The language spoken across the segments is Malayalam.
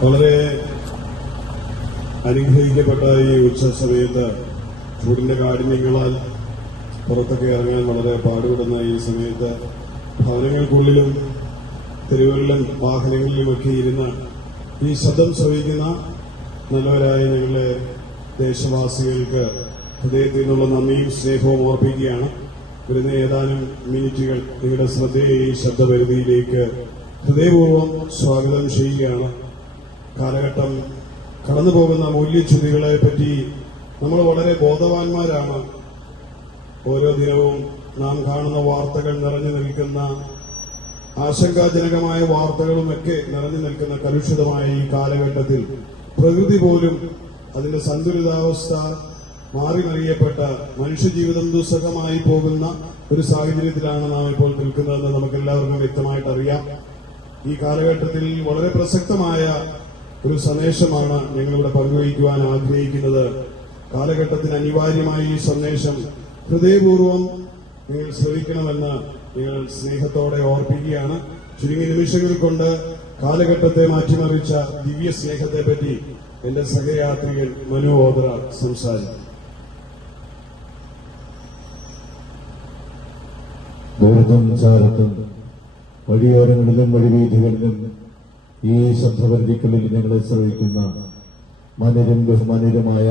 വളരെ അനുഗ്രഹിക്കപ്പെട്ട ഈ ഉത്സവ സമയത്ത് ചൂടിന്റെ കാഠിന്യങ്ങളാൽ പുറത്തൊക്കെ ഇറങ്ങാൻ വളരെ പാടുപെടുന്ന ഈ സമയത്ത് ഭവനങ്ങൾക്കുള്ളിലും തെരുവുകളിലും വാഹനങ്ങളിലുമൊക്കെ ഇരുന്ന് ഈ ശബ്ദം ശ്രവിക്കുന്ന നല്ലവരായ ഞങ്ങളുടെ ദേശവാസികൾക്ക് ഹൃദയത്തിൽ നിന്നുള്ള നന്ദിയും സ്നേഹവും ഓർപ്പിക്കുകയാണ്. വരുന്ന ഏതാനും മിനിറ്റുകൾ നിങ്ങളുടെ ശ്രദ്ധയെ ഈ ശബ്ദപരിധിയിലേക്ക് ഹൃദയപൂർവ്വം സ്വാഗതം ചെയ്യുകയാണ്. കാലഘട്ടം കടന്നുപോകുന്ന മൂല്യച്യുതികളെ പറ്റി നമ്മൾ വളരെ ബോധവാന്മാരാണ്. ഓരോ ദിനവും നാം കാണുന്ന വാർത്തകൾ നിറഞ്ഞു നിൽക്കുന്ന ആശങ്കാജനകമായ വാർത്തകളുമൊക്കെ നിറഞ്ഞു നിൽക്കുന്ന കലുഷിതമായ ഈ കാലഘട്ടത്തിൽ പ്രകൃതി പോലും അതിന്റെ സന്തുലിതാവസ്ഥ മാറിമറിയപ്പെട്ട മനുഷ്യജീവിതം ദുസ്സഹമായി പോകുന്ന ഒരു സാഹചര്യത്തിലാണ് നാം ഇപ്പോൾ നിൽക്കുന്നതെന്ന് നമുക്കെല്ലാവർക്കും വ്യക്തമായിട്ട് അറിയാം. ഈ കാലഘട്ടത്തിൽ വളരെ പ്രസക്തമായ ഒരു സന്ദേശമാണ് ഞങ്ങളിവിടെ പങ്കുവയ്ക്കുവാൻ ആഗ്രഹിക്കുന്നത്. കാലഘട്ടത്തിന് അനിവാര്യമായ ഈ സന്ദേശം ഹൃദയപൂർവ്വം നിങ്ങൾ ശ്രവിക്കണമെന്ന് നിങ്ങൾ സ്നേഹത്തോടെ ഓർപ്പിക്കുകയാണ്. ചുരുങ്ങിയ നിമിഷങ്ങൾ കൊണ്ട് കാലഘട്ടത്തെ മാറ്റിമറിച്ച ദിവ്യ സ്നേഹത്തെപ്പറ്റി എന്റെ സഹയാത്രികൻ മനു ഓദ്ര സംസാരിക്കും. ദൂരത്തും ചാരത്തും വഴിയോരങ്ങളിലും വഴിവീഥികളിലും ഈ ശബ്ദപരിധിക്കുള്ളിൽ ഞങ്ങളെ ശ്രവിക്കുന്ന മാന്യരും ബഹുമാന്യരുമായ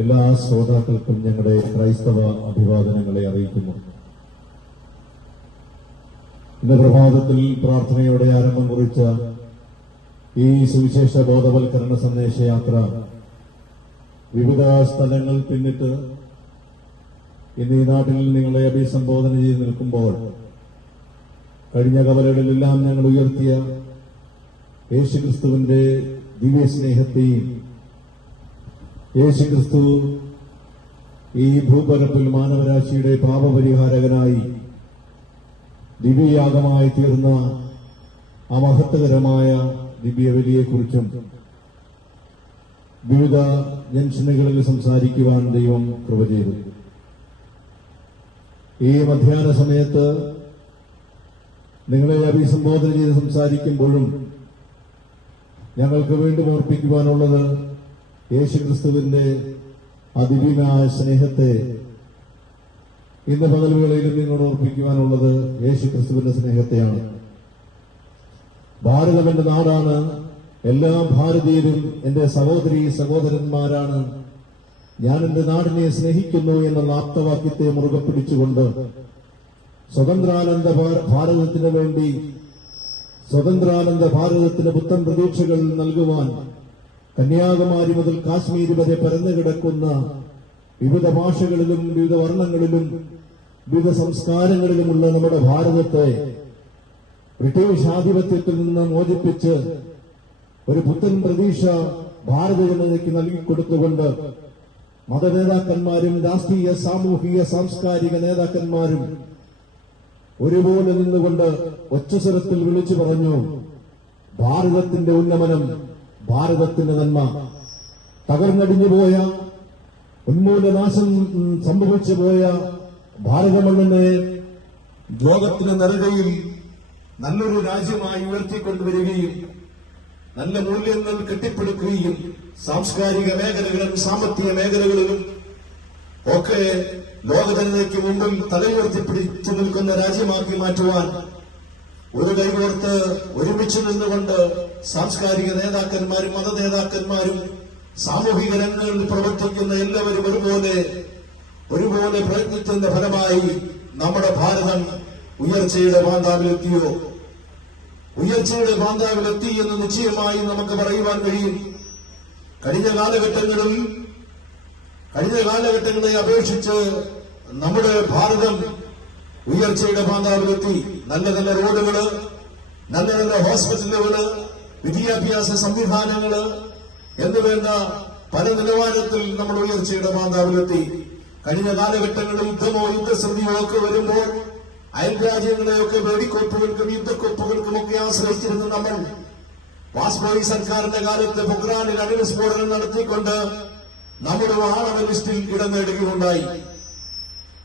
എല്ലാ ശ്രോതാക്കൾക്കും ഞങ്ങളുടെ ക്രൈസ്തവ അഭിവാദനങ്ങളെ അറിയിക്കുന്നു. ഇന്ന് പ്രഭാതത്തിൽ പ്രാർത്ഥനയോടെ ആരംഭം കുറിച്ച ഈ സുവിശേഷ ബോധവൽക്കരണ സന്ദേശയാത്ര വിവിധ സ്ഥലങ്ങൾ പിന്നിട്ട് ഇന്ന് ഈ നാട്ടിൽ നിങ്ങളെ അഭിസംബോധന ചെയ്ത് നിൽക്കുമ്പോൾ കഴിഞ്ഞ കവലകളിലെല്ലാം ഞങ്ങൾ ഉയർത്തിയ യേശുക്രിസ്തുവിന്റെ ദിവ്യസ്നേഹത്തെയും യേശുക്രിസ്തു ഈ ഭൂപരപ്പിൽ മാനവരാശിയുടെ പാപപരിഹാരകനായി ദിവ്യയാഗമായി തീർന്ന ആ മഹത്വകരമായ ദിവ്യബലിയെക്കുറിച്ചും വിവിധ ജംഗ്ഷനുകളിൽ സംസാരിക്കുവാൻ ദൈവം കൃപ ചെയ്തു. ഈ മധ്യാഹ്ന സമയത്ത് നിങ്ങളെ അഭിസംബോധന ചെയ്ത് സംസാരിക്കുമ്പോഴും ഞങ്ങൾക്ക് വീണ്ടും ഓർപ്പിക്കുവാനുള്ളത് യേശുക്രിസ്തുവിന്റെ ദിവ്യമായ സ്നേഹത്തെ ഇന്ന് പകൽവേളയിൽ നിങ്ങളോട് ഓർപ്പിക്കുവാനുള്ളത് യേശുക്രിസ്തുവിന്റെ സ്നേഹത്തെയാണ്. ഭാരതം എന്റെ നാടാണ്, എല്ലാ ഭാരതീയരും എന്റെ സഹോദരീ സഹോദരന്മാരാണ്, ഞാൻ എന്റെ നാടിനെ സ്നേഹിക്കുന്നു എന്നുള്ള ആപ്തവാക്യത്തെ മുറുകെ പിടിച്ചുകൊണ്ട് സ്വതന്ത്രാനന്ദ ഭാരതത്തിന് വേണ്ടി സ്വതന്ത്രാനന്ദ ഭാരതത്തിന് പുത്തൻ പ്രതീക്ഷകൾ നൽകുവാൻ കന്യാകുമാരി മുതൽ കാശ്മീർ വരെ പരന്നുകിടക്കുന്ന വിവിധ ഭാഷകളിലും വിവിധ വർണ്ണങ്ങളിലും വിവിധ സംസ്കാരങ്ങളിലുമുള്ള നമ്മുടെ ഭാരതത്തെ ബ്രിട്ടീഷ് ആധിപത്യത്തിൽ നിന്ന് മോചിപ്പിച്ച് ഒരു പുത്തൻ പ്രതീക്ഷ ഭാരത ജനതയ്ക്ക് നൽകിക്കൊടുത്തുകൊണ്ട് മതനേതാക്കന്മാരും രാഷ്ട്രീയ സാമൂഹിക സാംസ്കാരിക നേതാക്കന്മാരും ഒരുപോലെ നിന്നുകൊണ്ട് ഒച്ചസ്വരത്തിൽ വിളിച്ചു പറഞ്ഞു, ഭാരതത്തിന്റെ ഉന്നമനം, ഭാരതത്തിന്റെ നന്മ. തകർന്നടിഞ്ഞുപോയ ഉന്മൂലനാശം സംഭവിച്ചു പോയ ഭാരതമണ്ണിനെ ലോകത്തിന് നെറുകയിൽ നല്ലൊരു രാജ്യമായി ഉയർത്തിക്കൊണ്ടുവരികയും നല്ല മൂല്യങ്ങൾ കെട്ടിപ്പടുക്കുകയും സാംസ്കാരിക മേഖലകളിലും സാമ്പത്തിക മേഖലകളിലും ഒക്കെ ലോകജനതയ്ക്ക് മുമ്പിൽ തലയുയർത്തി പിടിച്ചു നിൽക്കുന്ന രാജ്യമാക്കി മാറ്റുവാൻ ഒരു കൈകോർത്ത് ഒരുമിച്ച് നിന്നുകൊണ്ട് സാംസ്കാരിക നേതാക്കന്മാരും മത നേതാക്കന്മാരും സാമൂഹിക രംഗങ്ങളിൽ പ്രവർത്തിക്കുന്ന എല്ലാവരും ഒരുപോലെ പ്രയത്നത്തിന്റെ ഫലമായി നമ്മുടെ ഭാരതം ഉയർച്ചയുടെ പാന്താവിലെത്തിയോ? ഉയർച്ചയുടെ പാന്താവിലെത്തി എന്ന് നിശ്ചയമായി നമുക്ക് പറയുവാൻ കഴിയും. കഴിഞ്ഞ കാലഘട്ടങ്ങളെ അപേക്ഷിച്ച് നമ്മുടെ ഭാരതം ഉയർച്ചയുടെ പാന്താവിലെത്തി. നല്ല നല്ല റോഡുകള്, നല്ല നല്ല ഹോസ്പിറ്റലുകള്, വിദ്യാഭ്യാസ സംവിധാനങ്ങള് എന്നുവേണ്ട പല നിലവാരത്തിൽ നമ്മൾ ഉയർച്ചയുടെ പാന്താവിലെത്തി. കഴിഞ്ഞ കാലഘട്ടങ്ങളിൽ യുദ്ധമോ യുദ്ധശ്രുതിയോ ഒക്കെ വരുമ്പോൾ അയൽരാജ്യങ്ങളെയൊക്കെ വെടിക്കൊപ്പുകൾക്കും യുദ്ധക്കൊപ്പുകൾക്കുമൊക്കെ ആശ്രയിച്ചിരുന്ന നമ്മൾ വാജ്പേയി സർക്കാരിന്റെ കാലത്ത് പൊഖ്രാനിൽ അണുവിസ്ഫോടനം നടത്തിക്കൊണ്ട് നമ്മുടെ ആണവ ലിസ്റ്റിൽ ഇടം നേടുകയുണ്ടായി.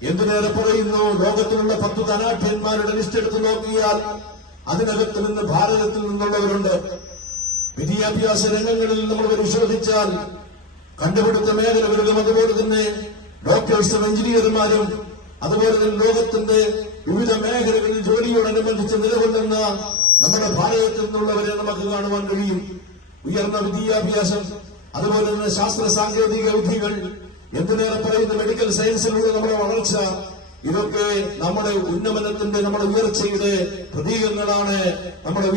എന്തിനേറെ പറയുന്നു, ലോകത്തിലുള്ള 10 ധനാഢ്യന്മാരുടെ ലിസ്റ്റ് എടുത്തു നോക്കിയാൽ അതിനകത്ത് നിന്ന് ഭാരതത്തിൽ നിന്നുള്ളവരുണ്ട്. വിദ്യാഭ്യാസ രംഗങ്ങളിൽ നമ്മൾ പരിശോധിച്ചാൽ കണ്ടുപിടുത്ത മേഖലകളിലും അതുപോലെ തന്നെ ഡോക്ടേഴ്സും എഞ്ചിനീയർമാരും അതുപോലെ തന്നെ ലോകത്തിന്റെ വിവിധ മേഖലകളിൽ ജോലിയോടനുബന്ധിച്ച് നിലകൊള്ളുന്ന നമ്മുടെ ഭാരതത്തിൽ നിന്നുള്ളവരെ നമുക്ക് കാണുവാൻ കഴിയും. ഉയർന്ന വിദ്യാഭ്യാസം, അതുപോലെ തന്നെ ശാസ്ത്ര സാങ്കേതിക വിദ്യകൾ, എന്തിനേറെ പറയുന്ന മെഡിക്കൽ സയൻസിലുള്ള നമ്മുടെ വളർച്ച, ഇതൊക്കെ നമ്മുടെ ഉന്നമനത്തിന്റെ നമ്മുടെ ഉയർച്ചയുടെ പ്രതീകങ്ങളാണ്. നമ്മുടെ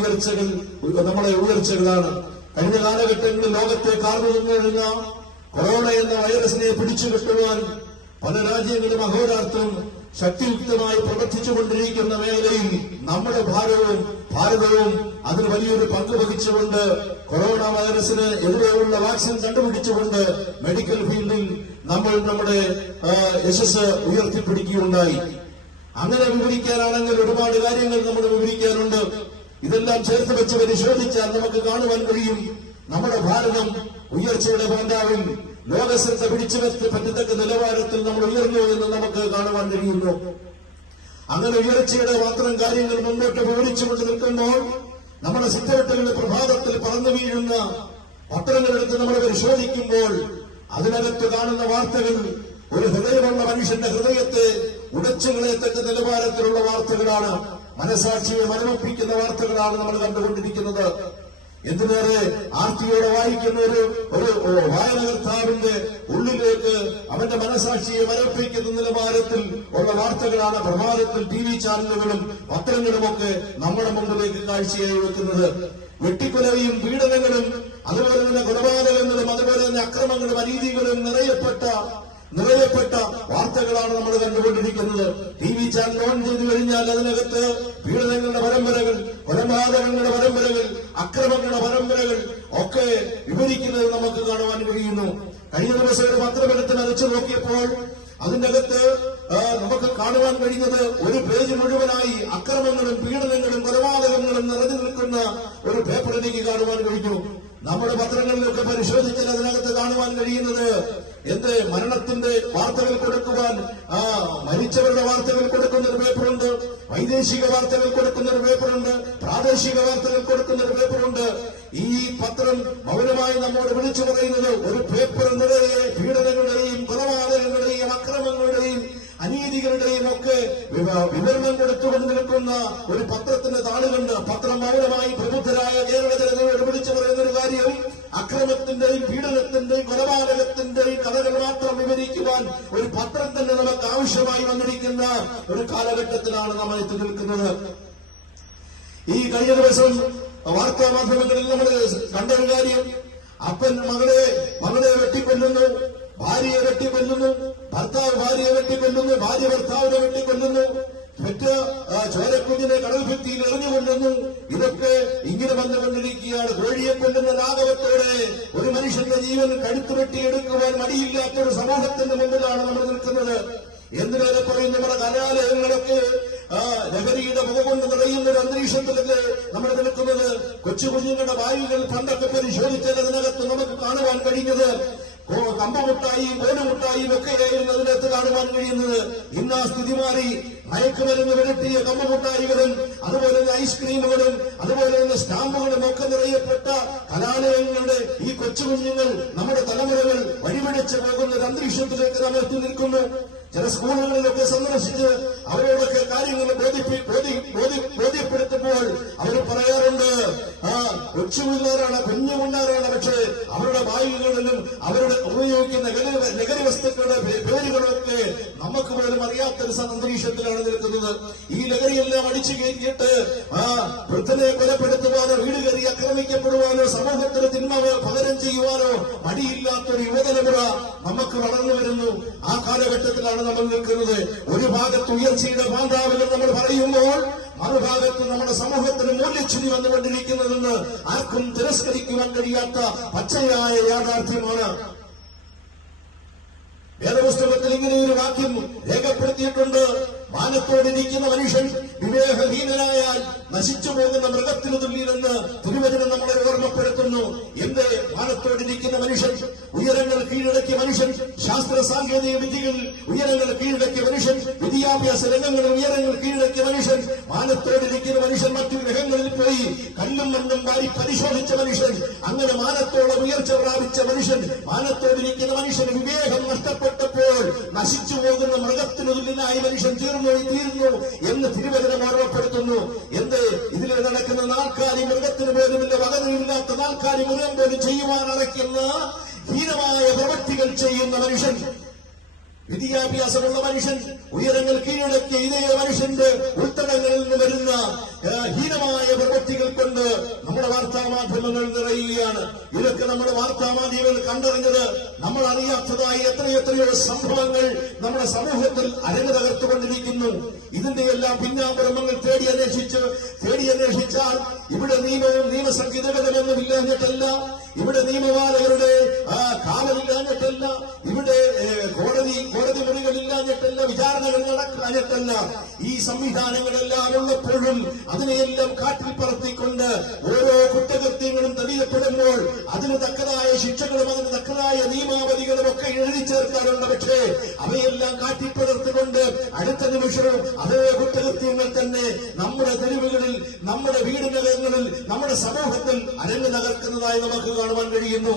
ഉയർച്ചകളാണ്. കഴിഞ്ഞ കാലഘട്ടങ്ങളിൽ ലോകത്തെ കാർന്നു നിന്നിരുന്ന കൊറോണ എന്ന വൈറസിനെ പിടിച്ചുകെട്ടുവാൻ പല രാജ്യങ്ങളും അഹോരാത്രം ശക്തിയുക്തമായി പ്രവർത്തിച്ചുകൊണ്ടിരിക്കുന്ന മേഖലയിൽ നമ്മുടെ ഭാരതവും അതിന് വലിയൊരു പങ്ക് വഹിച്ചുകൊണ്ട് കൊറോണ വൈറസിന് എതിരെയുള്ള വാക്സിൻ കണ്ടുപിടിച്ചുകൊണ്ട് മെഡിക്കൽ ഫീൽഡിൽ നമ്മൾ നമ്മുടെ യശസ് ഉയർത്തിപ്പിടിക്കുകയുണ്ടായി. അങ്ങനെ വിവരിക്കാനാണെങ്കിൽ ഒരുപാട് കാര്യങ്ങൾ നമ്മൾ വിവരിക്കാനുണ്ട്. ഇതെല്ലാം ചേർത്ത് വെച്ച് പരിശോധിച്ചാൽ നമുക്ക് കാണുവാൻ കഴിയും, നമ്മുടെ ഭാരതം ഉയർച്ചയുടെ പാന്താവിൽ ലോകശ്രദ്ധ പിടിച്ചു പറ്റത്തക്ക നിലവാരത്തിൽ നമ്മൾ ഉയർന്നു എന്ന് നമുക്ക് കാണുവാൻ കഴിയുന്നു. അങ്ങനെ ഉയർച്ചയുടെ മാത്രം കാര്യങ്ങൾ മുന്നോട്ട് വിവരിച്ചുകൊണ്ട് നിൽക്കുമ്പോൾ നമ്മുടെ സിദ്ധവട്ടങ്ങളുടെ പ്രഭാതത്തിൽ പറന്നു വീഴുന്ന പത്രങ്ങളെടുത്ത് നമ്മൾ പരിശോധിക്കുമ്പോൾ അതിനകത്ത് കാണുന്ന വാർത്തകൾ ഒരു ഹൃദയമുള്ള മനുഷ്യന്റെ ഹൃദയത്തെ ഉടച്ചുകളയത്തക്ക നിലവാരത്തിലുള്ള വാർത്തകളാണ്. മനസാക്ഷിയെ മരവിപ്പിക്കുന്ന വാർത്തകളാണ് നമ്മൾ കണ്ടുകൊണ്ടിരിക്കുന്നത്. എന്തിനേറെ ആർത്തിയോടെ വായിക്കുന്ന ഒരു വായനകർത്താവിന്റെ ഉള്ളിലേക്ക് അവന്റെ മനസാക്ഷിയെ മരവിപ്പിക്കുന്ന നിലവാരത്തിൽ ഉള്ള വാർത്തകളാണ് പ്രഭാതത്തിൽ TV ചാനലുകളും പത്രങ്ങളുമൊക്കെ നമ്മുടെ മുമ്പിലേക്ക് കാഴ്ചയായി വെക്കുന്നത്. വെട്ടിക്കൊലയും പീഡനങ്ങളും അതുപോലെ തന്നെ കൊലപാതകങ്ങളും അതുപോലെ തന്നെ അക്രമങ്ങളും അനീതികളും നിറയപ്പെട്ട വാർത്തകളാണ് നമ്മൾ കണ്ടുകൊണ്ടിരിക്കുന്നത്. TV ചാനൽ ഓൺ ചെയ്തു കഴിഞ്ഞാൽ അതിനകത്ത് പീഡനങ്ങളുടെ പരമ്പരകൾ, കൊലപാതകങ്ങളുടെ പരമ്പരകൾ, അക്രമങ്ങളുടെ പരമ്പരകൾ ഒക്കെ വിവരിക്കുന്നത് നമുക്ക് കാണുവാൻ കഴിയുന്നു. കഴിഞ്ഞ ദിവസം ഒരു പത്രമെടുത്ത് നയിച്ചു നോക്കിയപ്പോൾ അതിന്റെ അകത്ത് നമുക്ക് കാണുവാൻ കഴിയുന്നത് ഒരു പേജ് മുഴുവനായി അക്രമങ്ങളും പീഡനങ്ങളും കൊലപാതകങ്ങളും നിറഞ്ഞു നിൽക്കുന്ന ഒരു പേപ്പർ എനിക്ക് കാണുവാൻ കഴിഞ്ഞു. നമ്മുടെ പത്രങ്ങളിലൊക്കെ പരിശോധിച്ചാൽ അതിനകത്ത് കാണുവാൻ കഴിയുന്നത് മരണത്തിന്റെ വാർത്തകൾ കൊടുക്കുവാൻ മരിച്ചവരുടെ വാർത്തകൾ കൊടുക്കുന്ന ഒരു പേപ്പറുണ്ട്, വൈദേശിക വാർത്തകൾ കൊടുക്കുന്ന ഒരു പേപ്പറുണ്ട്, പ്രാദേശിക വാർത്തകൾ കൊടുക്കുന്ന ഒരു പേപ്പറുണ്ട്. ഈ പത്രം മൗനമായി നമ്മോട് വിളിച്ചു പറയുന്നത് ഒരു പേപ്പർ നിറയെ പീഡനങ്ങളുടെയും കൊലപാതകങ്ങളുടെയും അക്രമങ്ങളുടെയും അനീതികളുടെയും ഒക്കെ വിവരണം കൊടുത്തുകൊണ്ട് നിൽക്കുന്ന ഒരു പത്രത്തിന്റെ താളുകളുണ്ട്. പത്രം മൗനമായി പ്രബുദ്ധരായ കേരള ജനതയോട് വിളിച്ചു പറയുന്ന ഒരു കാര്യം, അക്രമത്തിന്റെയും പീഡനത്തിന്റെയും കൊലപാതകത്തിന്റെയും കഥകൾ മാത്രം വിവരിക്കുവാൻ ഒരു പത്രം തന്നെ നമുക്ക് ആവശ്യമായി വന്നിരിക്കുന്ന ഒരു കാലഘട്ടത്തിലാണ് നമ്മൾ എത്തി നിൽക്കുന്നത്. ഈ കഴിഞ്ഞ ദിവസം വാർത്താ മാധ്യമങ്ങളിൽ നമ്മൾ കണ്ടൊരു കാര്യം, അപ്പൻ മകളെ വെട്ടിക്കൊല്ലുന്നു, ഭാര്യയെ വെട്ടിക്കൊല്ലുന്നു, ഭർത്താവ് ഭാര്യയെ വെട്ടിക്കൊല്ലുന്നു, ഭാര്യ ഭർത്താവിനെ വെട്ടിക്കൊല്ലുന്നു, ചോരക്കുഞ്ഞിനെ കടൽ ഭിത്തിയിൽ എറിഞ്ഞുകൊല്ലുന്നു. ഇതൊക്കെ ഇങ്ങനെ വന്നുകൊണ്ടിരിക്കുകയാണ്. കോഴിയെ കൊല്ലുന്ന ലാഘവത്തോടെ ഒരു മനുഷ്യന്റെ ജീവൻ കഴുത്ത് വെട്ടിയെടുക്കുവാൻ മടിയില്ലാത്തൊരു സമൂഹത്തിന്റെ മുമ്പിലാണ് നമ്മൾ നിൽക്കുന്നത്. എന്തിനേറെ പറയും, നമ്മുടെ കലാലയങ്ങളൊക്കെ ലഹരിയുടെ മുഖം കൊണ്ട് നിറയുന്ന ഒരു അന്തരീക്ഷത്തിലൊക്കെ നമ്മൾ നിൽക്കുന്നത്. കൊച്ചു കുഞ്ഞുങ്ങളുടെ വായുകൾ പണ്ടൊക്കെ പരിശോധിച്ചാൽ അതിനകത്ത് നമുക്ക് കാണുവാൻ കഴിഞ്ഞത് കമ്പമുട്ടായും കോലുമുട്ടായും ഒക്കെയായിരുന്നു അതിനകത്ത് കാണുവാൻ കഴിയുന്നത്. ഇന്ന് ആ സ്ഥിതി മാറി. മയക്കുമരുന്ന് വിരട്ടിയ കമ്പമുട്ടായികളും അതുപോലെ തന്നെ ഐസ്ക്രീമുകളും അതുപോലെ തന്നെ സ്റ്റാമ്പുകളും ഒക്കെ നിറയപ്പെട്ട കലാലയങ്ങളുടെ ഈ കൊച്ചുകുഞ്ഞുങ്ങൾ, നമ്മുടെ തലമുറകൾ വഴിപിടിച്ചു പോകുന്ന ഒരു അന്തരീക്ഷത്തിലേക്ക് നാം എത്തി നിൽക്കുന്നു. ചില സ്കൂളുകളിലൊക്കെ സന്ദർശിച്ച് അവരോടൊക്കെ കാര്യങ്ങൾ ബോധ്യപ്പെടുത്തുമ്പോൾ അവർ പറയാറുണ്ട്, കൊച്ചു പിള്ളേരാണ്, കുഞ്ഞു പിള്ളേരാണ്, പക്ഷേ അവരുടെ വായുകളിലും അവരുടെ ഉപയോഗിക്കുന്ന ലഹരി വസ്തുക്കളുടെ പേരുകളൊക്കെ നമുക്ക് പോലും അറിയാത്തൊരു അന്തരീക്ഷത്തിലാണ് നിൽക്കുന്നത്. ഈ ലഹരിയെല്ലാം അടിച്ചു കയറ്റിയിട്ട് വൃദ്ധനെ കൊലപ്പെടുത്തുവാനോ വീട് കയറി ആക്രമിക്കപ്പെടുവാനോ സമൂഹത്തിന് തിന്മ പകരം ചെയ്യുവാനോ മടിയില്ലാത്തൊരു യുവതലമുറ നമുക്ക് വളർന്നു വരുന്നു. ആ കാലഘട്ടത്തിലാണ് നമ്മൾ നിൽക്കുന്നത്. ഒരു ഭാഗത്ത് ഉയർച്ചയുടെ പാതാവിലും നമ്മൾ പറയുമ്പോൾ മറുഭാഗത്ത് നമ്മുടെ സമൂഹത്തിന് മൂല്യച്യുതി വന്നുകൊണ്ടിരിക്കുന്നതെന്ന് ആർക്കും തിരസ്കരിക്കുവാൻ കഴിയാത്ത പച്ചയായ യാഥാർത്ഥ്യമാണ്. വേദപുസ്തകത്തിൽ ഇങ്ങനെയൊരു വാക്യം രേഖപ്പെടുത്തിയിട്ടുണ്ട്, മാനത്തോടിരിക്കുന്ന മനുഷ്യൻ വിവേകഹീനനായാൽ നശിച്ചു പോകുന്ന മൃഗത്തിനു തുല്യനെന്ന് തിരുവചനം നമ്മളെ ഓർമ്മപ്പെടുത്തുന്നു. എന്ത് മാനത്തോടിരിക്കുന്ന മനുഷ്യൻ? ഉയരങ്ങൾ കീഴടക്കിയ മനുഷ്യൻ, ശാസ്ത്ര സാങ്കേതിക വിദ്യകളിൽ ഉയരങ്ങൾ കീഴടക്കിയ മനുഷ്യൻ, വിദ്യാഭ്യാസ രംഗങ്ങളിൽ ഉയരങ്ങൾ കീഴടക്കിയ മനുഷ്യൻ, മാനത്തോടിരിക്കുന്ന മനുഷ്യൻ മറ്റു ഗ്രഹങ്ങളിൽ പോയി കല്ലും മണ്ണും വാരി പരിശോധിച്ച മനുഷ്യൻ, അങ്ങനെ മാനത്തോളം ഉയർച്ച പ്രാപിച്ച മനുഷ്യൻ, മാനത്തോടിരിക്കുന്ന മനുഷ്യന് വിവേകം നഷ്ടപ്പെട്ടപ്പോൾ നശിച്ചു പോകുന്ന മൃഗത്തിനു തുല്യനായി മനുഷ്യൻ തീർന്നു എന്ന് തിരുവചനം ഓർമ്മപ്പെടുത്തുന്നു. എന്ത് ഇതിൽ നടക്കുന്ന നാൽക്കാലി മൃഗത്തിന് പോലുമില്ല, വകതിയില്ലാത്ത നാൽക്കാലി മൃഗം പോലും ചെയ്യുവാൻ അടയ്ക്കുന്ന ഹീനമായ പ്രവൃത്തികൾ ചെയ്യുന്ന മനുഷ്യൻ, വിദ്യാഭ്യാസമുള്ള മനുഷ്യൻ, ഉയരങ്ങൾ കീഴടക്കിയ ഇതേ മനുഷ്യന്റെ ഉൾത്തടങ്ങളിൽ നിന്ന് വരുന്ന ഹീനമായ പ്രവൃത്തികൾ കൊണ്ട് നമ്മുടെ വാർത്താമാധ്യമങ്ങൾ നിറയുകയാണ്. ഇതൊക്കെ നമ്മുടെ വാർത്താമാധ്യമങ്ങൾ കണ്ടറിഞ്ഞത് നമ്മൾ അറിയാത്തതായി എത്രയെത്രയോ സംഭവങ്ങൾ നമ്മുടെ സമൂഹത്തിൽ അരങ്ങ് തകർത്തുകൊണ്ടിരിക്കുന്നു. ഇതിന്റെ എല്ലാം പിന്നാമ്പുറങ്ങൾ തേടിയന്വേഷിച്ചാൽ ഇവിടെ നിയമവും നിയമസംഹിതകളൊന്നും ഇല്ലാഞ്ഞിട്ടല്ല, ഇവിടെ നിയമപാലകരുടെ കാവലില്ലാഞ്ഞിട്ടല്ല, ഇവിടെ കോടതി മുറികളില്ലാഞ്ഞിട്ടല്ല, വിചാരണകൾ നടക്കാഞ്ഞിട്ടല്ല. ഈ സംവിധാനങ്ങളെല്ലാം ഉള്ളപ്പോഴും അതിനെയെല്ലാം കാറ്റിൽ പറത്തിക്കൊണ്ട് ഓരോ കുറ്റകൃത്യങ്ങളും തെളിയപ്പെടുമ്പോൾ അതിന് തക്കതായ ശിക്ഷകളും അതിന് തക്കതായ നിയമാവലികളും ഒക്കെ എഴുതി ചേർക്കാറുണ്ട്. പക്ഷേ അവയെല്ലാം കാറ്റിപ്പടർത്തുകൊണ്ട് അടുത്ത നിമിഷവും അതേ കുറ്റകൃത്യങ്ങൾ തന്നെ നമ്മുടെ തെരുവുകളിൽ, നമ്മുടെ വീടുകളിൽ, നമ്മുടെ സമൂഹത്തിൽ അരങ്ങ് തകർക്കുന്നതായി നമുക്ക് കാണുവാൻ കഴിയുന്നു.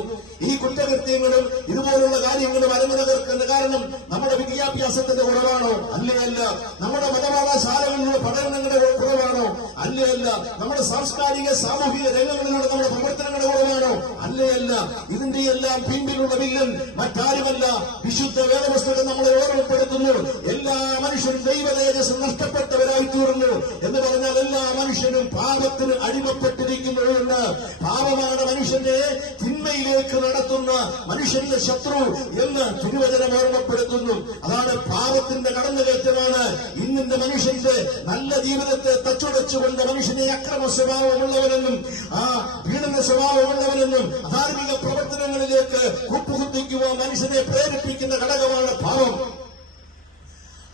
ഈ കുറ്റകൃത്യങ്ങളും ഇതുപോലുള്ള കാര്യങ്ങളും അരങ്ങ് തകർക്കുന്ന കാരണം നമ്മുടെ വിദ്യാഭ്യാസത്തിന്റെ കുറവാണോ? അല്ല. നമ്മുടെ മതപാഠശാലകളിലുള്ള പഠനങ്ങളുടെ കുറവാണോ? അല്ല. നമ്മുടെ സാംസ്കാരിക സാമൂഹിക രംഗങ്ങളിലുള്ള നമ്മുടെ പ്രവർത്തനങ്ങളുടെ കുറവാണോ? അല്ല. ഇതിന്റെ എല്ലാം പിന്നിലുള്ള വില്ലൻ മറ്റാരുമല്ല, വിശുദ്ധ വേദപുസ്തകം നമ്മളെ ഓർമ്മപ്പെടുത്തുന്നു. എല്ലാ മനുഷ്യരും ദൈവതേജസ് നഷ്ടപ്പെട്ടവരായി തീർന്നു എന്ന് പറഞ്ഞാൽ എല്ലാ മനുഷ്യനും പാപത്തിന് അടിമപ്പെട്ടിരിക്കുന്നു എന്ന്. പാപമാണ് മനുഷ്യനെ തിന്മയിലേക്ക് നടത്തുന്ന മനുഷ്യന്റെ ശത്രു എന്ന് തിരുവചനം ഓർമ്മപ്പെടുത്തുന്നു. അതാണ് പാപത്തിന്റെ കടന്നുകയറ്റമാണ് ഇന്നിന്റെ മനുഷ്യന്റെ നല്ല ജീവിതത്തെ തച്ചുടച്ചുകൊണ്ട് മനുഷ്യനെ അക്രമ സ്വഭാവമുള്ളവനെന്നും പീഡന സ്വഭാവമുള്ളവനെന്നും ധാർമ്മിക പ്രവർത്തനങ്ങളിലേക്ക് കൂപ്പുകുത്തിക്കുവാൻ മനുഷ്യനെ പ്രേരിപ്പിക്കുന്ന ഘടകമാണ് പാപം.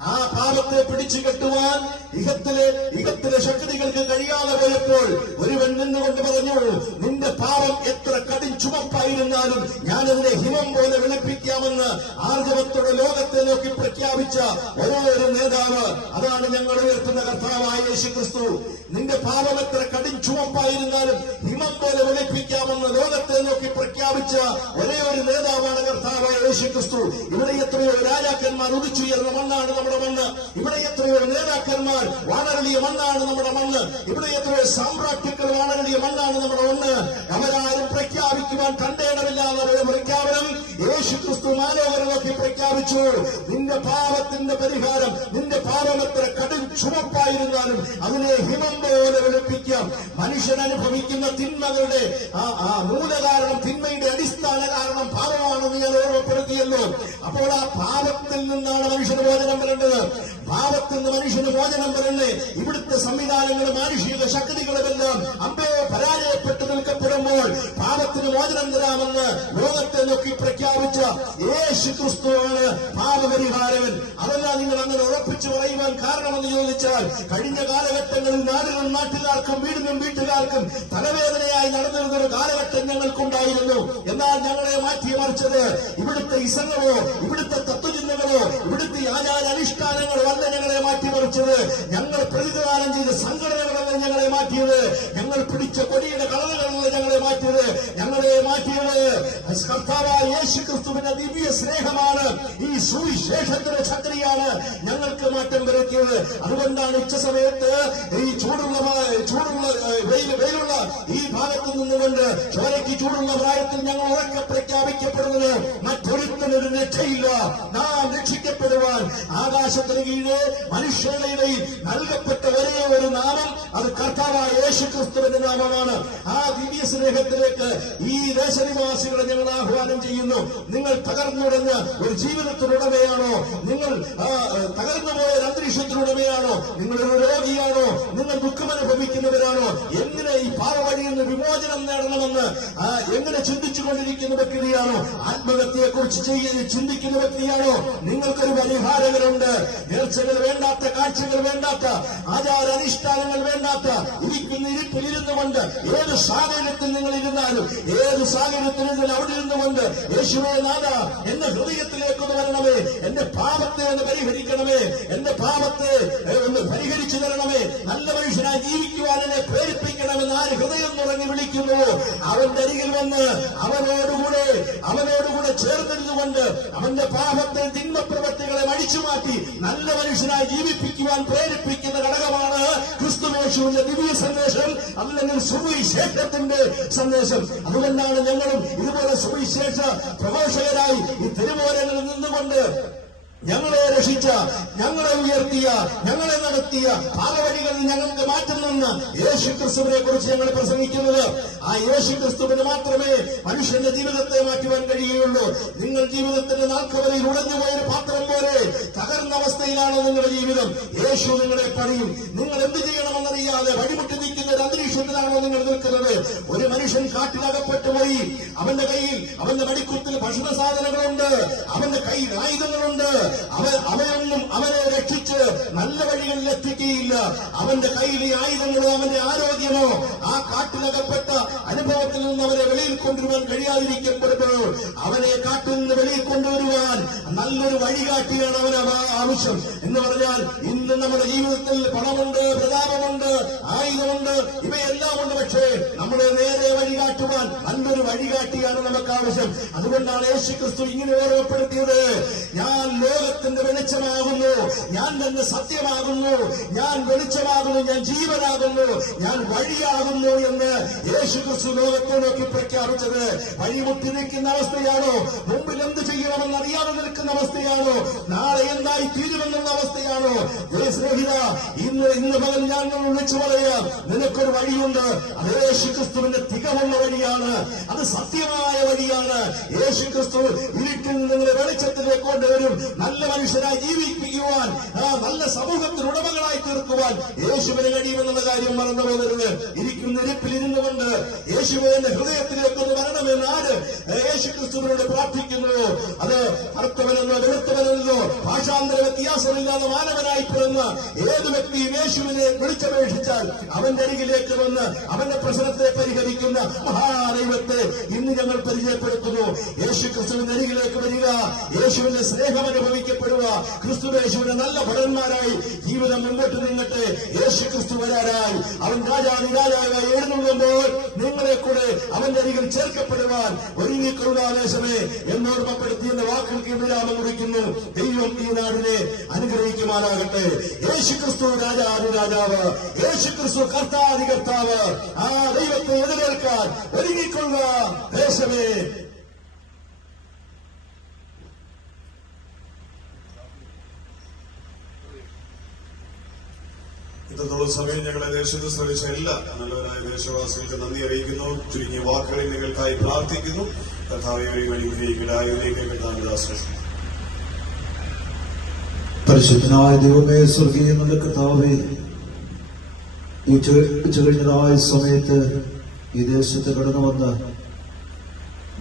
ആ പാപത്തെ പിടിച്ചു കെട്ടുവാൻ ഇഹത്തിലെ ശക്തികൾക്ക് കഴിയാതെ പോയപ്പോൾ ഒരുവൻ നിന്നുകൊണ്ട് പറഞ്ഞു, നിന്റെ പാപം എത്ര കടും ചുമപ്പായിരുന്നാലും ഞാനതിനെ ഹിമം പോലെ വെളുപ്പിക്കാമെന്ന് ആർജവത്തോടെ ലോകത്തെ നോക്കി പ്രഖ്യാപിച്ച ഓരോ നേതാവ്, അതാണ് ഞങ്ങൾ ഉയർത്തുന്ന കർത്താവായ യേശുക്രിസ്തു. നിന്റെ പാപം എത്ര കടും ചുമപ്പായിരുന്നാലും ഹിമം പോലെ വെളുപ്പിക്കാമെന്ന് ലോകത്തെ നോക്കി പ്രഖ്യാപിച്ച ഒരേ ഒരു നേതാവാണ് കർത്താവായ യേശുക്രിസ്തു. ഇവിടെ എത്രയോ രാജാക്കന്മാർ ഉദിച്ചുയർന്ന മണ്ണാണ് നമ്മുടെ മണ്ണ്. ഇവിടെ എത്രയോ നേതാക്കന്മാർ വാണരളിയ മണ്ണാണ് നമ്മുടെ മണ്ണ്. ഇവിടെ എത്രയോ സാമ്രാജ്യങ്ങൾ വാണരളിയ മണ്ണാണ് നമ്മുടെ മണ്ണ്. അവരാരും പ്രഖ്യാപിക്കുവാൻ കണ്ടേടമില്ലാതെ ഒരു പ്രഖ്യാപനം യേശുക്രിസ്തു മാനവരിലൊക്കെ പ്രഖ്യാപിച്ചു. നിന്റെ പാപത്തിന്റെ പരിഹാരം, നിന്റെ പാപം എത്ര കടും ചുമപ്പായിരുന്നാലും അതിനെ ഹിമം പോലെ വെളുപ്പിക്കാം. മനുഷ്യൻ അനുഭവിക്കുന്ന തിന്മകളുടെ ആ മൂലകാരണം, തിന്മയുടെ അടിസ്ഥാന കാരണം പാപമാണെന്ന് ഞാൻ ഓർമ്മപ്പെടുത്തിയല്ലോ. അപ്പോൾ ആ പാപത്തിൽ നിന്നാണ് മനുഷ്യന് മോചനം വരേണ്ടത്. പാപത്തിൽ നിന്ന് മനുഷ്യന് മോചനം വരണ്ടേ? ഇവിടുത്തെ സംവിധാനങ്ങളും മാനുഷിക ശക്തികളുമെല്ലാം അമ്പേ പരാജയപ്പെട്ടു നിൽക്കപ്പെടുമ്പോൾ പാപത്തിന് മോചനം തരാമെന്ന് ലോകത്തെ നോക്കി പ്രഖ്യാപിച്ച യേശുക്രിസ്തുവാണ് പാപപരിഹാരവൻ. അതെല്ലാം നിങ്ങൾ അങ്ങനെ ഉറപ്പിച്ചു പറയുവാൻ കാരണമെന്ന് ചോദിച്ചാൽ, കഴിഞ്ഞ കാലഘട്ടങ്ങളിൽ നാടിനും നാട്ടുകാർക്കും വീടിനും വീട്ടുകാർക്കും തലവേദനയായി നടന്നിരുന്ന ഒരു കാലഘട്ടം ഞങ്ങൾക്കുണ്ടായിരുന്നു. എന്നാൽ ഞങ്ങളെ മാറ്റിമറിച്ചത് ഇവിടുത്തെ ഇസങ്ങളോ ഇവിടുത്തെ തത്വചിന്തകളോ ഇവിടുത്തെ ആചാരാനുഷ്ഠാനങ്ങളോ അല്ല ഞങ്ങളെ മാറ്റിമറിച്ചത്. ഞങ്ങൾ പ്രതിദാനം ചെയ്ത സംഘടനകളല്ല ഞങ്ങളെ മാറ്റിയത്. ഞങ്ങൾ പിടിച്ച കൊടിയുടെ കളറുകളല്ല ഞങ്ങളെ മാറ്റിയത്. ഞങ്ങളെ മാറ്റിയത് കർത്താവായ യേശുക്രിസ്തുവിന്റെ ദിവ്യ സ്നേഹമാണ്. ഈ സുവിശേഷത്തിന്റെ ശക്തിയാണ് ഞങ്ങൾക്ക് മാറ്റം വരുത്തിയത്. അതുകൊണ്ടാണ് ഉച്ച സമയത്ത് ഈ ചൂടുള്ള വെയിലുള്ള ഈ ഭാഗത്ത് നിന്നുകൊണ്ട് ചോരയ്ക്ക് ചൂടുള്ള പ്രായത്തിൽ ഞങ്ങൾ ഉറക്കെ പ്രഖ്യാപിക്കപ്പെടുന്നത്, മറ്റൊരുത്തനൊരു രക്ഷയില്ല, നാം രക്ഷിക്കപ്പെടുവാൻ ആകാശത്തിന് കീഴെ മനുഷ്യരുടെ ഇടയിൽ നൽകപ്പെട്ട ഒരേ ഒരു നാമം, അത് കർത്താവായ യേശുക്രിസ്തുവിന്റെ നാമമാണ്. ആ ദിവ്യ സ്നേഹത്തിലേക്ക് ഈ ദേശനിവാസികളെ ഞങ്ങൾ ആഹ്വാനം ചെയ്യുന്നു. നിങ്ങൾ തകർന്നുടഞ്ഞ ഒരു ജീവിതത്തിനുടമയാണോ? നിങ്ങൾ തകർന്നുപോയ ഒരു അന്തരീക്ഷത്തിനുടമയാണോ? നിങ്ങളൊരു രോഗിയാണോ? നിങ്ങൾ ദുഃഖമനുഭവിക്കുന്നവരാണോ? എങ്ങനെ ഈ പാപവഴിയിൽ നിന്ന് വിമോചനം നേടണമെന്ന് എങ്ങനെ ചിന്തിച്ചുകൊണ്ടിരിക്കുന്ന വ്യക്തിയാണോ? ആത്മഹത്യയെക്കുറിച്ച് ചിന്തിക്കുന്ന വ്യക്തിയാണോ? നിങ്ങൾക്കൊരു പരിഹാരകരുണ്ട്. നേർച്ചകൾ വേണ്ടാത്ത, കാഴ്ചകൾ വേണ്ടാത്ത, ആചാരാനുഷ്ഠാനങ്ങൾ വേണ്ടാത്ത, ഇരിക്കുന്ന ഇരിപ്പിലിരുന്നു കൊണ്ട് ഏത് സാഹചര്യത്തിൽ നിങ്ങൾ ഇരുന്നാലും, ഏത് സാഹചര്യത്തിൽ അവിടെ ഇരുന്നുകൊണ്ട് യേശുവേ നാഥ എന്റെ ഹൃദയത്തിലേക്ക് വരണമേ, എന്റെ പാപത്തെ ഒന്ന് പരിഹരിക്കണമേ, എന്റെ പാപത്തെ ഒന്ന് പരിഹരിച്ചു തരണമേ, നല്ല മനുഷ്യനായി ജീവിക്കുവാൻ എന്നെ പ്രേരിപ്പിക്കണമെന്ന് ആര് ഹൃദയം തുടങ്ങി വിളിക്കുന്നുവോ അവന്റെ അരികിൽ വന്ന് അവനോടുകൂടെ ചേർന്നിരുന്നുകൊണ്ട് അവന്റെ പാപത്തെ, തിന്മപ്രവൃത്തികളെ അടിച്ചുമാറ്റി നല്ല മനുഷ്യനായി ജീവിപ്പിക്കുവാൻ പ്രേരിപ്പിക്കുന്ന ഘടകമാണ് ക്രിസ്തുയേശുവിന്റെ ദിവ്യ സന്ദേശം, അല്ലെങ്കിൽ സുവിശേഷത്തിന്റെ സന്ദേശം. അതുകൊണ്ടാണ് ഞങ്ങളും ഇതുപോലെ സുവിശേഷ പ്രഘോഷകരായി ഈ തിരുവോരങ്ങളിൽ നിന്നുകൊണ്ട് ഞങ്ങളെ രക്ഷിച്ച, ഞങ്ങളെ ഉയർത്തിയ, ഞങ്ങളെ നടത്തിയ പാപവഴികളിൽ ഞങ്ങൾക്ക് മാറ്റം നിന്ന് യേശുക്രിസ്തുവിനെ കുറിച്ച് ഞങ്ങൾ പ്രസംഗിക്കുന്നത്. ആ യേശുക്രിസ്തുവിന് മാത്രമേ മനുഷ്യന്റെ ജീവിതത്തെ മാറ്റുവാൻ കഴിയുകയുള്ളൂ. നിങ്ങൾ ജീവിതത്തിന്റെ നാൾക്കവരയിൽ ഉടഞ്ഞുപോയൊരു പാത്രം പോലെ തകർന്ന അവസ്ഥയിലാണ് നിങ്ങളുടെ ജീവിതം. യേശു നിങ്ങളെ പണിയും. നിങ്ങൾ എന്ത് ചെയ്യണമെന്നറിയാതെ വഴിമുട്ടി നിൽക്കുന്ന ഒരു അന്തരീക്ഷത്തിലാണോ നിങ്ങൾ നിൽക്കുന്നത്? ഒരു മനുഷ്യൻ കാട്ടിലകപ്പെട്ടു പോയി. അവന്റെ കയ്യിൽ, അവന്റെ മടിക്കുത്തിൽ ഭക്ഷണ സാധനങ്ങളുണ്ട്, അവന്റെ കയ്യിൽ ആയുധങ്ങളുണ്ട്. അവനൊന്നും അവനെ രക്ഷിച്ച് നല്ല വഴികളിൽ എത്തിക്കുകയില്ല. അവന്റെ കയ്യിലെ ആയുധങ്ങളോ അവന്റെ ആരോഗ്യമോ ആ കാട്ടിലകപ്പെട്ട അനുഭവത്തിൽ നിന്ന് അവരെ വെളിയിൽ കൊണ്ടുവരുവാൻ കഴിയാതിരിക്കപ്പെടുമ്പോൾ അവനെ കാട്ടിൽ നിന്ന് വെളിയിൽ കൊണ്ടുവരുവാൻ നല്ലൊരു വഴികാട്ടിയാണ് അവന് ആവശ്യം. എന്ന് പറഞ്ഞാൽ ഇന്ന് നമ്മുടെ ജീവിതത്തിൽ പണമുണ്ട്, പ്രതാപമുണ്ട്, ആയുധമുണ്ട്, ഇവയെല്ലാം ഉണ്ട്. പക്ഷേ നമ്മളെ നേരെ വഴികാട്ടുവാൻ നല്ലൊരു വഴികാട്ടിയാണ് നമുക്ക് ആവശ്യം. അതുകൊണ്ടാണ് യേശുക്രിസ്തു ഇങ്ങനെ ഓർമ്മപ്പെടുത്തിയത്, ഞാൻ ലോകത്തിന്റെ വെളിച്ചമാകുന്നു, ഞാൻ തന്നെ സത്യമാകുന്നു, ഞാൻ വെളിച്ചമാകുന്നു, ഞാൻ ജീവനാകുന്നു, ഞാൻ വഴിയാകുന്നു എന്ന് യേശുക്രിസ്തു ലോകത്തെ നോക്കി പ്രഖ്യാപിച്ചത്. വഴിമുട്ടി നിൽക്കുന്ന അവസ്ഥയാണോ? മുമ്പിൽ എന്ത് ചെയ്യണമെന്ന് അറിയാതെ നിൽക്കുന്ന അവസ്ഥയാണോ? നാളെ എന്തായി തീരുമെന്നുള്ള അവസ്ഥയാണോ? സ്നേഹിത, ഇന്ന് പകൽ ഞാൻ വിളിച്ചു പറയാം, നിനക്കൊരു വഴിയുണ്ട്. അത് യേശുക്രിസ്തുവിന്റെ തികവുള്ള വഴിയാണ്, അത് സത്യമായ വഴിയാണ്. യേശുക്രിസ്തു ഇരുട്ടിൽ നിങ്ങളെ വെളിച്ചത്തിലേക്ക് കൊണ്ടുവരും. നല്ല മനുഷ്യരായി ജീവിപ്പിക്കുവാൻ, നല്ല സമൂഹത്തിന് ഉടമകളായി തീർക്കുവാൻ യേശുവിന് കഴിയുമെന്നുള്ള കാര്യം മറന്നു പോകരുത്. ഇരിക്കുന്ന ഇരിപ്പിൽ ഇരുന്നു കൊണ്ട് യേശുവിന്റെ ഹൃദയത്തിലേക്കൊന്ന് വരണമെന്ന് ആര് യേശു ക്രിസ്തുവിനോട് പ്രാർത്ഥിക്കുന്നു? അത് കറുത്തവനെന്നോ വെളുത്തവനെന്നോ ഭാഷാന്തര വ്യത്യാസമില്ലാതെ മാനവനായി പിറന്ന ഏത് വ്യക്തിയും യേശുവിനെ വിളിച്ചപേക്ഷിച്ചാൽ അവന്റെ അരികിലേക്ക് വന്ന് അവന്റെ പ്രശ്നത്തെ പരിഹരിക്കുന്ന മഹാദൈവത്തെ ഇന്ന് ഞങ്ങൾ പരിചയപ്പെടുത്തുന്നു. യേശു ക്രിസ്തുവിന്റെ അരികിലേക്ക് വരിക, യേശുവിന്റെ സ്നേഹം അനുഭവിക്കപ്പെടുക, ക്രിസ്തുവേശുവിന്റെ നല്ല ഭടന്മാരായി ജീവിതം മുമ്പോട്ട് നീങ്ങട്ടെ. യേശു ക്രിസ്തു വരാനായി അവൻ രാജാവായി എഴുന്നള്ളുമ്പോൾ നിങ്ങളെ കൂടെ അവന്റെ അരികിൽ ചേർക്കപ്പെടുവാൻ ഒരുങ്ങിക്കൊള്ളുകാദേശമേ എന്നോർമ്മപ്പെടുത്തിയെന്ന വാക്കുകൾക്ക് വിരാമം കുറിക്കുന്നു. ദൈവം ഈ നാടിനെ അനുഗ്രഹിക്കുമാറാകട്ടെ. യേശു ക്രിസ്തു രാജാവ്, യേശു ക്രിസ്തു കർത്താവ്. ആ ദൈവത്തെ എതിരേൽക്കാൻ ഒരുങ്ങിക്കൊള്ളുക ദേശമേ. ഇത്രത്തോളം സമയം ഞങ്ങളെ ദേശത്ത് ശ്രമിച്ച എല്ലാ നല്ലവരായ ദേശവാസികൾക്ക് നന്ദി അറിയിക്കുന്നു. ചുരുങ്ങിയ വാക്കുകളിൽ നിങ്ങൾക്കായി പ്രാർത്ഥിക്കുന്നു. കർത്താവേയും അനുഗ്രഹിക്കലായ പരിശുദ്ധനായ ദൈവമേ, സ്വർഗീയ നല്ല കർത്താവേ, ഈ കഴിഞ്ഞതായ സമയത്ത് ഈ ദേശത്ത് കടന്നു വന്ന്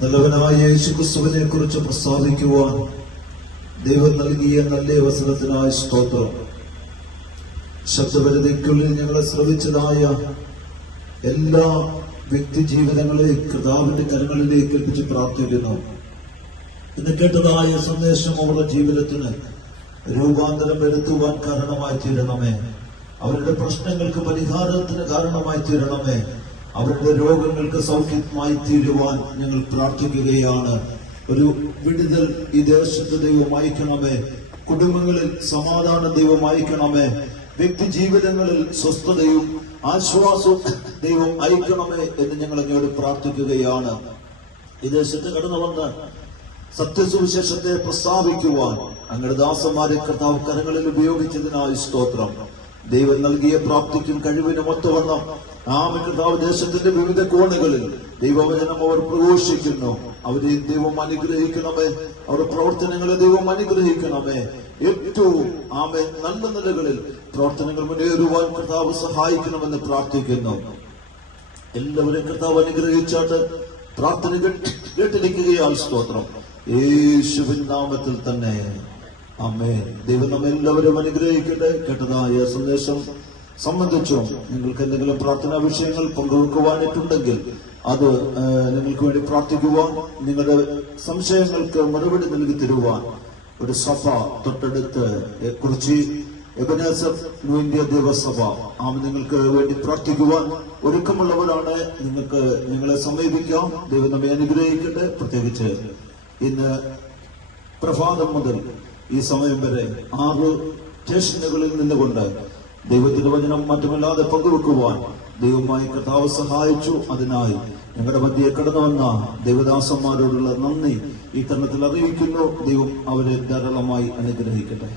നല്ലവനായ യേശു ക്രിസ്തുവിനെ കുറിച്ച് പ്രസ്താവിക്കുവാൻ ദൈവം നൽകിയ നല്ല അവസരത്തിനായ സ്തോത്രം. ശബ്ദപരിധിക്കുള്ളിൽ ഞങ്ങളെ ശ്രവിച്ചതായ എല്ലാ വ്യക്തി ജീവിതങ്ങളെ കർത്താവിന്റെ കരങ്ങളിലേക്ക് എത്തിച്ച് പ്രാർത്ഥിക്കുന്നു. ഇന്ന് കേട്ടതായ സന്ദേശം അവരുടെ ജീവിതത്തിന് രൂപാന്തരം വരുത്തുവാൻ കാരണമായി തീരണമേ. അവരുടെ പ്രശ്നങ്ങൾക്ക് പരിഹാരത്തിന് കാരണമായി തീരണമേ. അവരുടെ രോഗങ്ങൾക്ക് സൗഖ്യമായി തീരുവാൻ ഞങ്ങൾ പ്രാർത്ഥിക്കുകയാണ്. ഒരു വിടുതൽ ഈ ദേശത്ത് ദൈവം അയക്കണമേ. കുടുംബങ്ങളിൽ സമാധാന ദൈവം അയക്കണമേ. വ്യക്തി ജീവിതങ്ങളിൽ സ്വസ്ഥതയും ആശ്വാസവും ദൈവം അയക്കണമേ എന്ന് ഞങ്ങൾ അങ്ങയോട് പ്രാർത്ഥിക്കുകയാണ്. ഈ ദേശത്ത് കടന്നു വന്ന് സത്യസുവിശേഷത്തെ പ്രസ്താവിക്കുവാൻ അങ്ങയുടെ ദാസന്മാരെ കർത്താവ് കരങ്ങളിൽ ഉപയോഗിച്ചതിനായി സ്തോത്രം. ദൈവം നൽകിയ പ്രാപ്തിക്കും കഴിവിനും ഒത്തുവണ്ണം കർത്താവ് ദേശത്തിന്റെ വിവിധ കോണുകളിൽ ദൈവവചനം അവർ പ്രഘോഷിക്കുന്നു. അവരെ ദൈവം അനുഗ്രഹിക്കണമേ. അവരുടെ പ്രവർത്തനങ്ങളെ ദൈവം അനുഗ്രഹിക്കണമേ. ഏറ്റവും നല്ല നിലകളിൽ പ്രവർത്തനങ്ങൾ മുന്നേറുവാൻ കർത്താവ് സഹായിക്കണമെന്ന് പ്രാർത്ഥിക്കുന്നു. എല്ലാവരെയും കർത്താവ് അനുഗ്രഹിച്ചാട്ട് പ്രാർത്ഥന കേട്ടിരിക്കുകയാൽ സ്തോത്രം. യേശുവിൻ നാമത്തിൽ തന്നെ ആമേൻ. ദൈവം നമ്മെല്ലാവരും അനുഗ്രഹിക്കട്ടെ. കേട്ടതായ സന്ദേശം സംബന്ധിച്ചും നിങ്ങൾക്ക് എന്തെങ്കിലും പ്രാർത്ഥനാ വിഷയങ്ങൾ പങ്കുവെക്കുവാനായിട്ടുണ്ടെങ്കിൽ അത് നിങ്ങൾക്ക് വേണ്ടി പ്രാർത്ഥിക്കുവാൻ, നിങ്ങളുടെ സംശയങ്ങൾക്ക് മറുപടി നൽകി തരുവാൻ ഒരു സഭ തൊട്ടടുത്ത് കുറിച്ച് എബനേസർ ന്യൂ ഇന്ത്യ ദേവസഭ നിങ്ങൾക്ക് വേണ്ടി പ്രാർത്ഥിക്കുവാൻ ഒരുക്കമുള്ളവരാണ്. നിങ്ങൾക്ക് നിങ്ങളെ സമീപിക്കാം. ദൈവം നമ്മെ അനുഗ്രഹിക്കട്ടെ. പ്രത്യേകിച്ച് ഇന്ന് പ്രഭാതം മുതൽ ഈ സമയം വരെ 6 സ്റ്റേഷനുകളിൽ നിന്നുകൊണ്ട് ദൈവത്തിന്റെ വചനം മറ്റുമില്ലാതെ പങ്കുവെക്കുവാൻ ദൈവമായി കർത്താവ് സഹായിച്ചു. അതിനായി ഞങ്ങളുടെ മധ്യയെ കടന്നു വന്ന ദൈവദാസന്മാരോടുള്ള നന്ദി ഈ തരുണത്തിൽ അറിയിക്കുന്നു. ദൈവം അവരെ ധാരാളമായി അനുഗ്രഹിക്കട്ടെ.